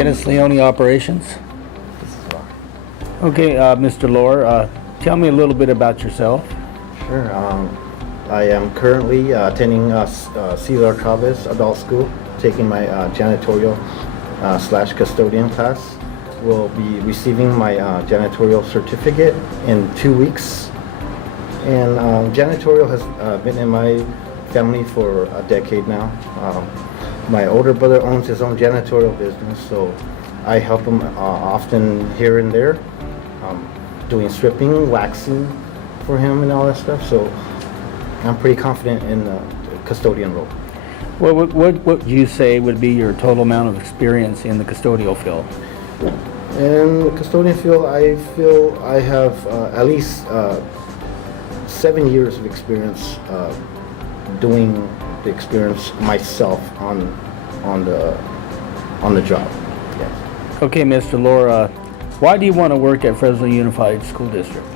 Dennis Leone, Operations. This is Rock. Okay, Mr. Lohr, tell me a little bit about yourself. Sure. I am currently attending Cesar Chavez Adult School, taking my janitorial / custodian class. Will be receiving my janitorial certificate in 2 weeks. And janitorial has been in my family for a decade now. My older brother owns his own janitorial business, so I help him often here and there, doing stripping, waxing for him and all that stuff. So I'm pretty confident in the custodian role. Well, what would you say would be your total amount of experience in the custodial field? In the custodian field, I feel I have at least 7 years of experience doing the experience myself on the job. Yes. Okay, Mr. Lohr, why do you want to work at Fresno Unified School District?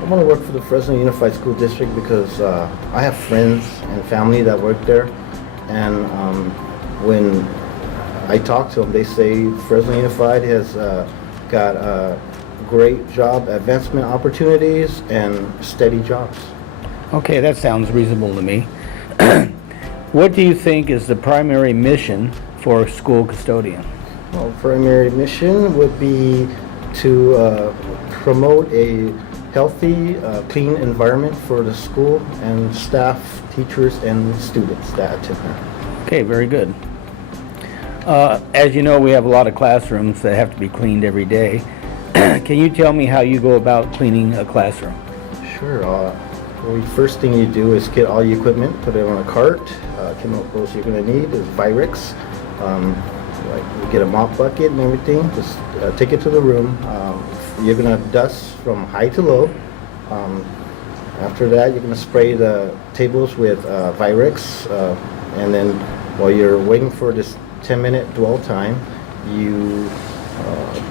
I want to work for the Fresno Unified School District because I have friends and family that work there, and when I talk to them, they say Fresno Unified has got great job advancement opportunities and steady jobs. Okay, that sounds reasonable to me. What do you think is the primary mission for a school custodian? Well, primary mission would be to promote a healthy, clean environment for the school and staff, teachers, and students that attend there. Okay, very good. As you know, we have a lot of classrooms that have to be cleaned every day. Can you tell me how you go about cleaning a classroom? Sure. The first thing you do is get all your equipment, put it on a cart. Chemicals you're going to need is Virex. Like you get a mop bucket and everything. Just take it to the room. You're going to dust from high to low. After that, you're going to spray the tables with Virex, and then while you're waiting for this 10-minute dwell time, you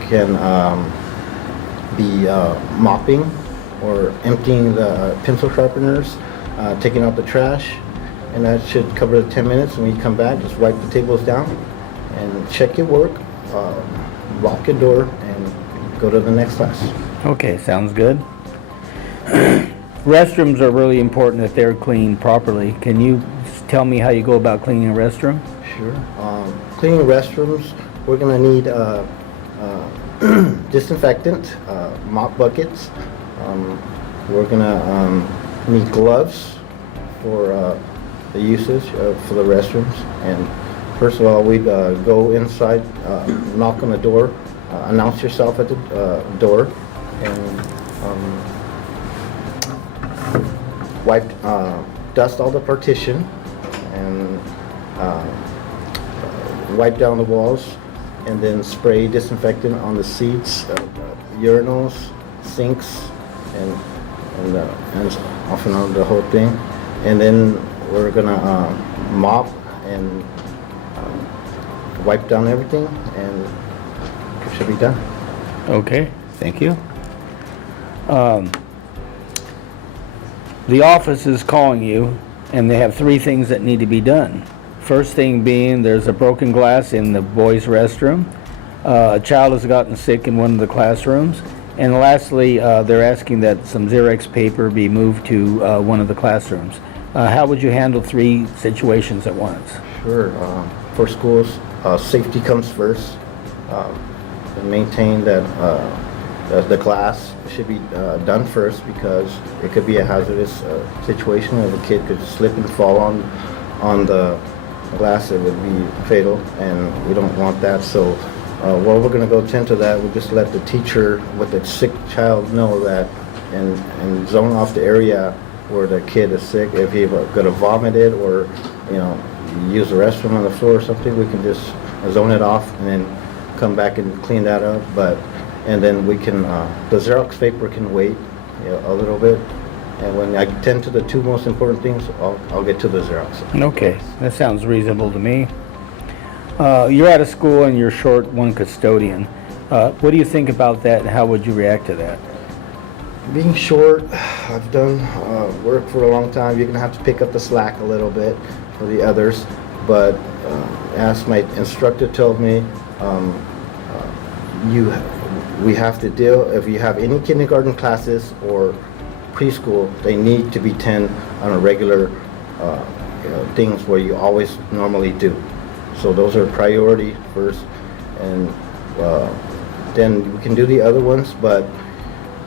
can be mopping or emptying the pencil sharpeners, taking out the trash, and that should cover the 10 minutes. When you come back, just wipe the tables down and check your work, lock your door, and go to the next class. Okay, sounds good. Restrooms are really important that they're cleaned properly. Can you tell me how you go about cleaning a restroom? Sure. Cleaning restrooms, we're going to need disinfectant, mop buckets. We're going to need gloves for the usage for the restrooms. And first of all, we'd go inside, knock on the door, announce yourself at the door, and wipe, dust all the partition, and wipe down the walls, and then spray disinfectant on the seats, urinals, sinks, and off and on the whole thing. And then we're gonna mop and wipe down everything, and it should be done. Okay, thank you. The office is calling you, and they have 3 things that need to be done. First thing being, there's a broken glass in the boys' restroom. A child has gotten sick in one of the classrooms. And lastly, they're asking that some Xerox paper be moved to one of the classrooms. How would you handle 3 situations at once? Sure. For schools, safety comes first. And maintain that the class should be done first, because it could be a hazardous situation if a kid could slip and fall on the glass. It would be fatal, and we don't want that. So while we're going to go tend to that, we just let the teacher with the sick child know that, and zone off the area where the kid is sick. If he's going to vomit it, or use the restroom on the floor or something, we can just zone it off and then come back and clean that up. And then we can, the Xerox paper can wait a little bit. And when I tend to the 2 most important things, I'll get to the Xerox. Okay, that sounds reasonable to me. You're at a school and you're short 1 custodian. What do you think about that, and how would you react to that? Being short, I've done work for a long time. You're going to have to pick up the slack a little bit for the others. But as my instructor told me, we have to deal, if you have any kindergarten classes or preschool, they need to be 10 on a regular things where you always normally do. So those are priority first, and then we can do the other ones, but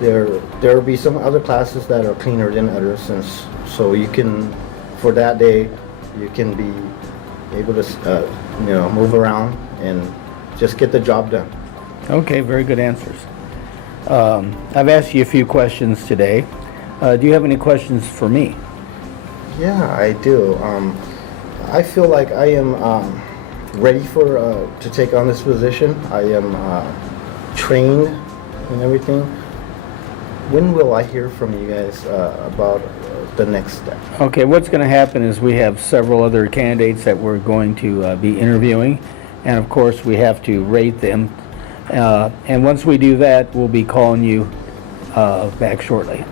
there will be some other classes that are cleaner than others, and so you can, for that day, you can be able to move around and just get the job done. Okay, very good answers. I've asked you a few questions today. Do you have any questions for me? Yeah, I do. I feel like I am ready for to take on this position. I am trained and everything. When will I hear from you guys about the next step? Okay, what's going to happen is we have several other candidates that we're going to be interviewing, and of course we have to rate them. And once we do that, we'll be calling you back shortly.